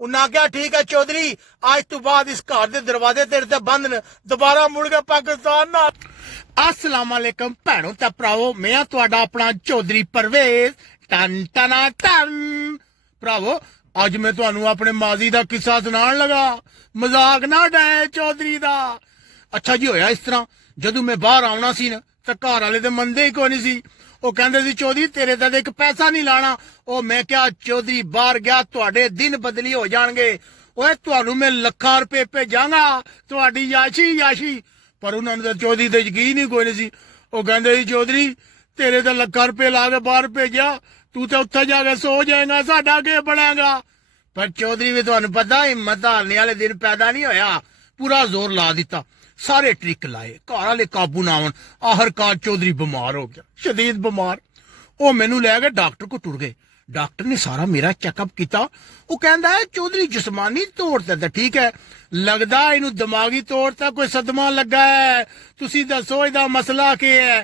उन्हें आख्या ठीक है चौधरी आज तो बाद इस घर के दरवाजे तेरे ते बंद न दोबारा मुड़ के पाकिस्तान ना। अस्सलाम वालेकुम भैनों ते भरावो मैं तुहाडा अपना चौधरी परवेज टन टना टन। भरावो अज मैं तुहानू अपने माजी दा किस्सा सुनान लगा मजाक ना डाए चौधरी दा। अच्छा जी होया इस तरह जदों मैं बाहर आउणा सी ना ते घर वाले ते मंदे ही कोई नहीं सी। ਉਹ ਕਹਿੰਦੇ ਸੀ ਚੌਧਰੀ ਤੇਰੇ ਤਾਂ ਇੱਕ ਪੈਸਾ ਨਹੀਂ ਲਾਣਾ। ਉਹ ਮੈਂ ਕਿਹਾ ਚੌਧਰੀ ਬਾਹਰ ਗਿਆ ਤੁਹਾਡੇ ਦਿਨ ਬਦਲੀ ਹੋ ਜਾਣਗੇ। ਓਏ ਤੁਹਾਨੂੰ ਮੈਂ ਲੱਖਾਂ ਰੁਪਏ ਭੇਜਾਂਗਾ ਤੁਹਾਡੀ ਯਾਸ਼ੀ। ਪਰ ਉਹਨਾਂ ਨੂੰ ਤਾਂ ਚੌਧਰੀ ਤੇ ਯਕੀਨ ਹੀ ਕੋਈ ਨਹੀਂ ਸੀ। ਉਹ ਕਹਿੰਦੇ ਸੀ ਚੌਧਰੀ ਤੇਰੇ ਤਾਂ ਲੱਖਾਂ ਰੁਪਏ ਲਾ ਕੇ ਬਾਹਰ ਭੇਜਿਆ ਤੂੰ ਤਾਂ ਉੱਥੇ ਜਾ ਕੇ ਸੋ ਜਾਏਗਾ ਸਾਡਾ ਕੀ ਬਣੇਗਾ। ਪਰ ਚੌਧਰੀ ਵੀ ਤੁਹਾਨੂੰ ਪਤਾ ਹਿੰਮਤ ਹਾਰਨੇ ਵਾਲੇ ਦਿਨ ਪੈਦਾ ਨਹੀਂ ਹੋਇਆ। ਪੂਰਾ ਜ਼ੋਰ ਲਾ ਦਿੱਤਾ सारे ट्रिक लाए घर वाले काबू ना आवन। आखिरकार चौधरी बीमार हो गया शदीद बीमार। वो मैनू लै गए डॉक्टर को टुर गए। डॉक्टर ने सारा मेरा चैकअप किया। वो कहता है चौधरी जिस्मानी तौर ते ठीक है लगता इनू दिमागी तौर ते कोई सदमा लगा है तुसी दसो इहदा मसला की है।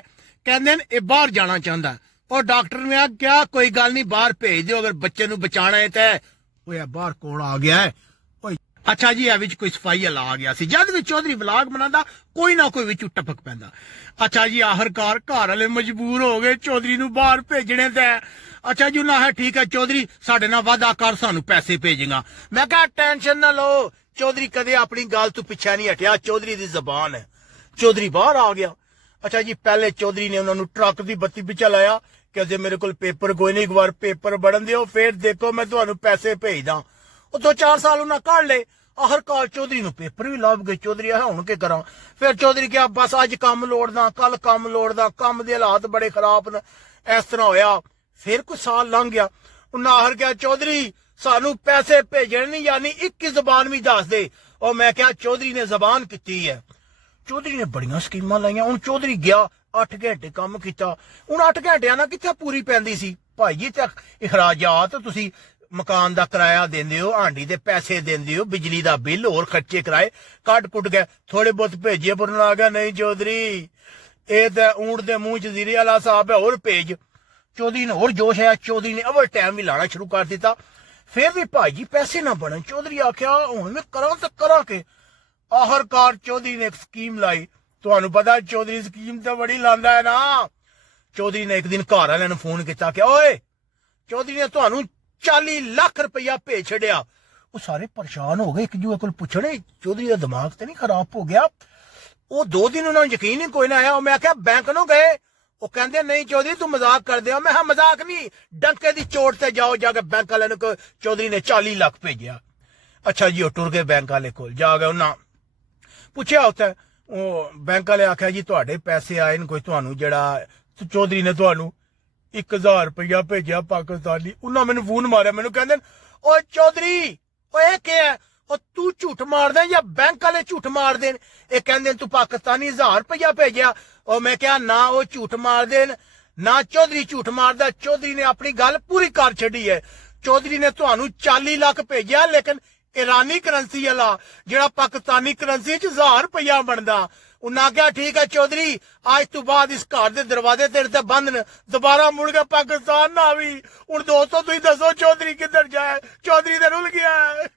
कहंदे ने बाहर जाना चाहता है। और डॉक्टर ने क्या कोई गल नहीं बाहर भेज दो अगर बच्चे नू बचाना है तो। वो बाहर कौन आ गया है। अच्छा जी ए कोई सफाई वाला आ गया सी जद भी चौधरी व्लॉग बनाता कोई ना कोई विचों टपक पैंदा। अच्छा जी आखिरकार घर वाले मजबूर हो गए चौधरी नू बाहर भेजने ते। अच्छा जी उन्हें है ठीक है चौधरी साडे नाल वादा कर सानू पैसे भेजेगा। मैं कहा टेंशन ना लो चौधरी कदे अपनी गल तू पिछा नहीं हटिया चौधरी दी जबान है। चौधरी बाहर आ गया। अच्छा जी पहले चौधरी ने उन्होंने ट्रक की बत्ती पिछा लाया कि अजे मेरे को पेपर कोई नहीं एक बार पेपर बढ़न दिओ फिर देखो मैं तुहानू पैसे भेजदा। 2-4 साल उन्हें काढ़ ले। आखिरकार चौधरी नू पेपर भी लभ गए। चौधरी है हुण के करा। फिर चौधरी क्या बस अज कम लोड़दा कल कम लोड़दा कम दे हालात बड़े खराब न। इस तरह होया फिर कुछ साल लंघ गया। उन्हें आखिर क्या चौधरी सानू पैसे भेजण नहीं यानी एक ही जबान भी दस दे। और मैं क्या चौधरी ने जबान की है। चौधरी ने बड़ियां स्कीमां लाइयां। हुण चौधरी गया 8 घंटे काम किया। हुण 8 घंटिया ना कित्थे पूरी पैंदी सी भाई जी तक अखराजात तुसी मकान का किराया देंदे हो आंडी दे पैसे देंदे हो बिजली का बिल और खर्चे कराए कट कुट गए थोड़े बहुत भेजे पर आ गया नहीं चौधरी ये तो ऊंट के मुंह च जीरे वाला हिसाब है और भेज। चौधरी ने और जोश है। चौधरी ने अवल टाइम भी लाना शुरू कर दिता। फिर भी भाई जी पैसे ना बने। चौधरी आख्या हुण मैं करा तो करा के। आखिरकार चौधरी ने एक स्कीम लाई। तुहानू पता चौधरी स्कीम तो बड़ी लांदा है ना। चौधरी ने एक दिन घर वाले ने फोन किया कि ओए चौधरी ने तुहानू 40 लाख रुपया भेज छड़िया। वो सारे परेशान हो गए एक दूए को पुछने चौधरी का दिमाग तो नहीं खराब हो गया। वो 2 दिन उन्होंने यकीन ही कोई ना आया। मैं आख्या बैंक नो गए। वो कहते नहीं चौधरी तू मजाक कर दे। मैं मजाक नहीं डंके की चोट से जाओ जाके बैंक वाले को चौधरी ने 40 लाख भेजा। अच्छा जी वो टुर गए बैंक वाले को जा गए। उन्हें पूछा उत्थे वो बैंक वाले आख्या जी तुहाडे पैसे आए न कोई तुहानू जड़ा चौधरी ने तुहानू 1000 रुपया भेजा पाकिस्तानी। उन्हें मैंने फोन मारिया मैंने कहते ओ चौधरी ओ क्या है ओ तू झूठ मार दे या बैंक वाले झूठ मार देन। ये कहते तू पाकिस्तानी 1000 रुपया भेजा। और मैं क्या ना वो झूठ मार देन ना चौधरी झूठ मारदा। चौधरी ने अपनी गल पूरी कर छड़ी है। चौधरी ने तुहानू 40 लाख भेजा लेकिन ईरानी करंसी वाला जेड़ा पाकिस्तानी करंसी च 1000 रुपया बनदा। उन्हें आख्या ठीक है चौधरी आज तो बाद इस घर के दरवाजे तेरे ते बंद न दोबारा मुड़ के पाकिस्तान ना आवी। हुण दोस्तों तुसीं दसो चौधरी किधर जाए। चौधरी तो रुल गया है।